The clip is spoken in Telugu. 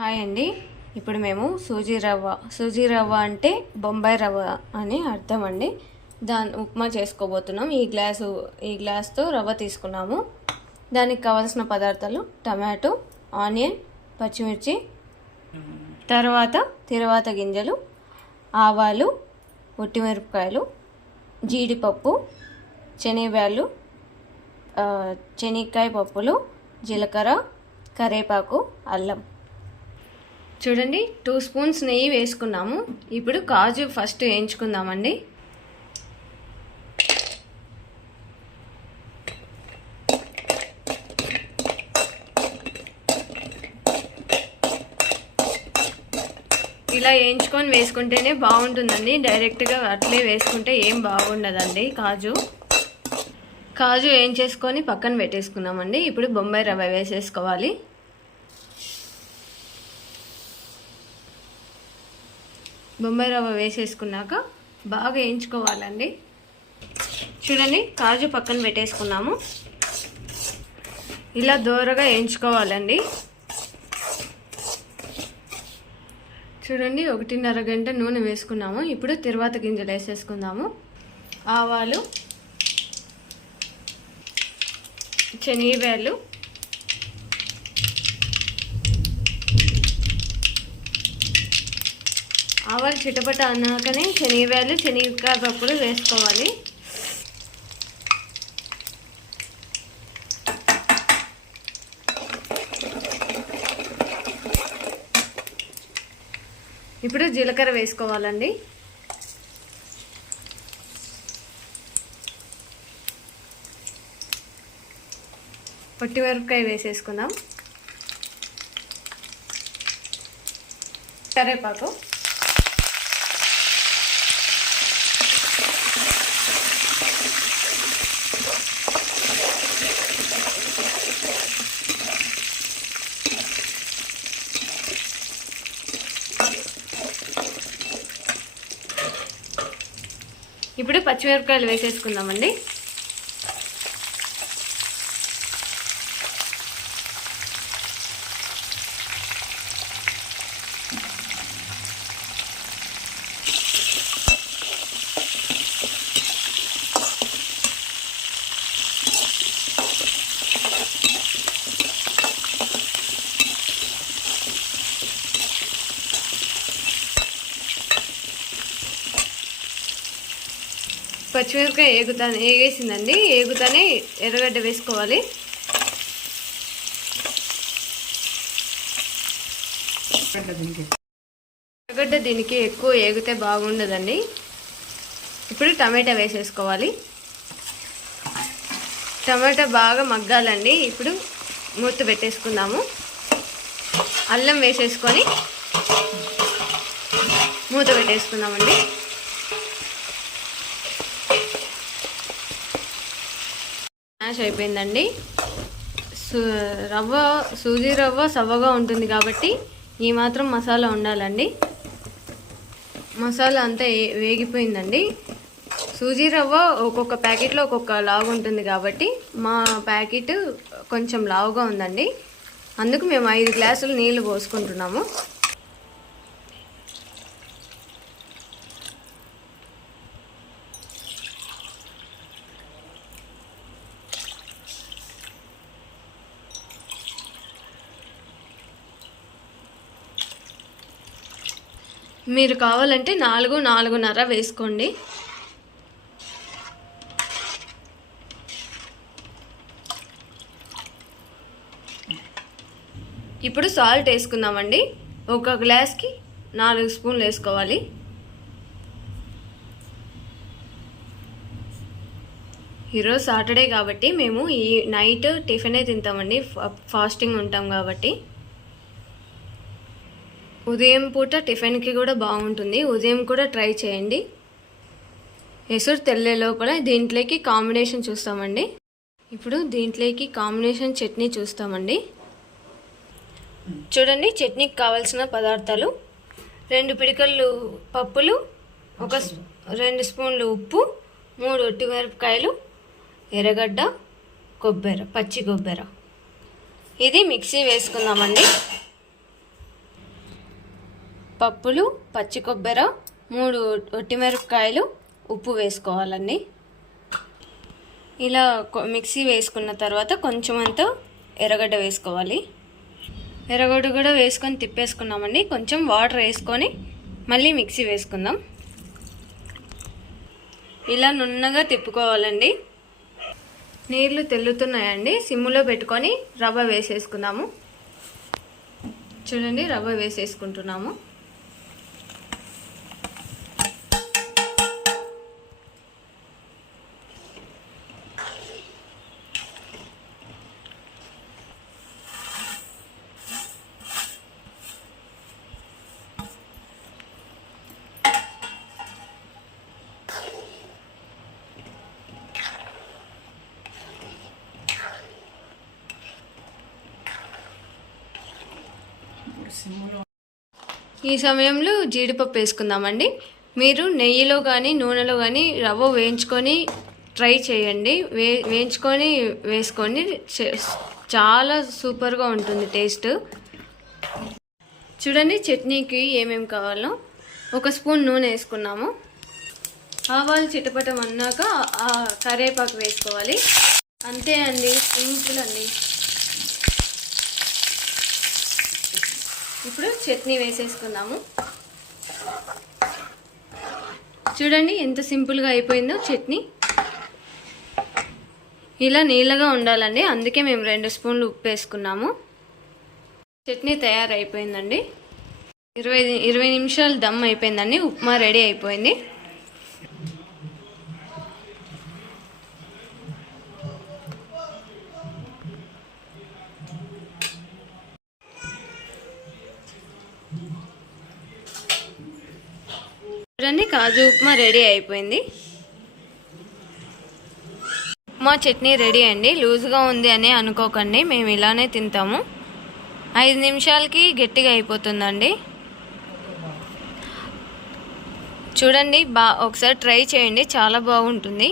హాయ్ అండి. ఇప్పుడు మేము సూజీ రవ్వ అంటే బొంబాయి రవ్వ అని అర్థం అండి. దాని ఉప్మా చేసుకోబోతున్నాం. ఈ గ్లాస్తో రవ్వ తీసుకున్నాము. దానికి కావాల్సిన పదార్థాలు టమాటో, ఆనియన్, పచ్చిమిర్చి, తిరువాత గింజలు, ఆవాలు, ఒట్టిమిరపకాయలు, జీడిపప్పు, శనగబ్యాళ్ళు, శనక్కాయ పప్పులు, జీలకర్ర, కరివేపాకు, అల్లం. చూడండి, 2 స్పూన్స్ నెయ్యి వేసుకున్నాము. ఇప్పుడు కాజు ఫస్ట్ వేయించుకుందామండి. ఇలా వేయించుకొని వేసుకుంటేనే బాగుంటుందండి. డైరెక్ట్గా అట్లే వేసుకుంటే ఏం బాగుండదండి. కాజు వేయించేసుకొని పక్కన పెట్టేసుకున్నామండి. ఇప్పుడు బొంబాయి రవ్వ వేసేసుకోవాలి. బొంబాయి రవ్వ వేసేసుకున్నాక బాగా వేయించుకోవాలండి. చూడండి, కాజు పక్కన పెట్టేసుకున్నాము. ఇలా దోరగా వేయించుకోవాలండి. చూడండి, 1.5 గంట నూనె వేసుకున్నాము. ఇప్పుడు తిరువాత గింజలు వేసేసుకుందాము. ఆవాలు, శనగబ్యాళ్ళు, ఆవాలు చిటపట అన్నాకనే శనగబ్యాళ్ళు, శనగకాయ పప్పులు వేసుకోవాలి. ఇప్పుడు జీలకర్ర వేసుకోవాలండి. పచ్చిమిరపకాయ వేసేసుకుందాం. కరివేపాకు, ఇప్పుడు పచ్చిమిరపకాయలు వేసేసుకుందామండి. పచ్చిమిరపకాయ ఏగేసిందండి. ఏగుతానే ఎర్రగడ్డ వేసుకోవాలి. ఎర్రగడ్డ దీనికి ఎక్కువ ఏగితే బాగుండదండి. ఇప్పుడు టమాటా వేసేసుకోవాలి. టమాటా బాగా మగ్గాలండి. ఇప్పుడు మూత పెట్టేసుకుందాము. అల్లం వేసేసుకొని మూత పెట్టేసుకుందామండి. మ్యాష్ అయిపోయిందండి. సూజీ రవ్వ సవ్వగా ఉంటుంది కాబట్టి ఈ మాత్రం మసాలా ఉండాలండి. మసాలా అంతా వేగిపోయిందండి. సూజీ రవ్వ ఒక్కొక్క ప్యాకెట్లో ఒక్కొక్క లావు ఉంటుంది కాబట్టి మా ప్యాకెట్ కొంచెం లావుగా ఉందండి. అందుకు మేము 5 గ్లాసులు నీళ్లు పోసుకుంటున్నాము. మీరు కావాలంటే 4-4.5 వేసుకోండి. ఇప్పుడు సాల్ట్ వేసుకుందామండి. ఒక గ్లాస్కి 4 స్పూన్లు వేసుకోవాలి. ఈరోజు సాటర్డే కాబట్టి మేము ఈ నైట్ టిఫినే తింటామండి. ఫాస్టింగ్ ఉంటాం కాబట్టి. ఉదయం పూట టిఫిన్కి కూడా బాగుంటుంది. ఉదయం కూడా ట్రై చేయండి. ఎసురు తెల్లే లోపల దీంట్లోకి కాంబినేషన్ చూస్తామండి. ఇప్పుడు దీంట్లోకి కాంబినేషన్ చట్నీ చూస్తామండి. చూడండి, చట్నీకి కావాల్సిన పదార్థాలు: 2 పిడికలు పప్పులు, 2 స్పూన్లు ఉప్పు, 3 ఒట్టిమిరపకాయలు, ఎర్రగడ్డ, పచ్చి కొబ్బరి. ఇది మిక్సీ వేసుకుందామండి. పప్పులు, పచ్చి కొబ్బరి, 3 ఒట్టిమిరపకాయలు, ఉప్పు వేసుకోవాలండి. ఇలా మిక్సీ వేసుకున్న తర్వాత కొంచెం అంత ఎర్రగడ్డ వేసుకోవాలి. ఎర్రగడ్డ కూడా వేసుకొని తిప్పేసుకున్నామండి. కొంచెం వాటర్ వేసుకొని మళ్ళీ మిక్సీ వేసుకుందాం. ఇలా నున్నగా తిప్పుకోవాలండి. నీళ్ళు తెల్లుతున్నాయండి. సిమ్లో పెట్టుకొని రవ్వ వేసేసుకుందాము. చూడండి, రవ్వ వేసేసుకుంటున్నాము. ఈ సమయంలో జీడిపప్పు వేసుకుందామండి. మీరు నెయ్యిలో కానీ నూనెలో కానీ రవ్వ వేయించుకొని ట్రై చేయండి. వేయించుకొని వేసుకోండి, చాలా సూపర్గా ఉంటుంది టేస్ట్. చూడండి, చట్నీకి ఏమేమి కావాలో 1 స్పూన్ నూనె వేసుకున్నాము. ఆవాలు చిటపటం అన్నాక కరివేపాకు వేసుకోవాలి. అంతే అండి, సింపుల్ అండి. ఇప్పుడు చట్నీ వేసేసుకుందాము. చూడండి ఎంత సింపుల్గా అయిపోయిందో చట్నీ. ఇలా నీళ్ళగా ఉండాలండి, అందుకే మేము 2 స్పూన్లు ఉప్పు వేసుకున్నాము. చట్నీ తయారైపోయిందండి. 20 నిమిషాలు దమ్ అయిపోయిందండి. ఉప్మా రెడీ అయిపోయింది. చూడండి, కాజు ఉప్మా రెడీ అయిపోయింది. ఉప్మా చట్నీ రెడీ అండి. లూజ్గా ఉంది అని అనుకోకండి, మేము ఇలానే తింటాము. 5 నిమిషాలకి గట్టిగా అయిపోతుందండి. చూడండి, ఒకసారి ట్రై చేయండి, చాలా బాగుంటుంది.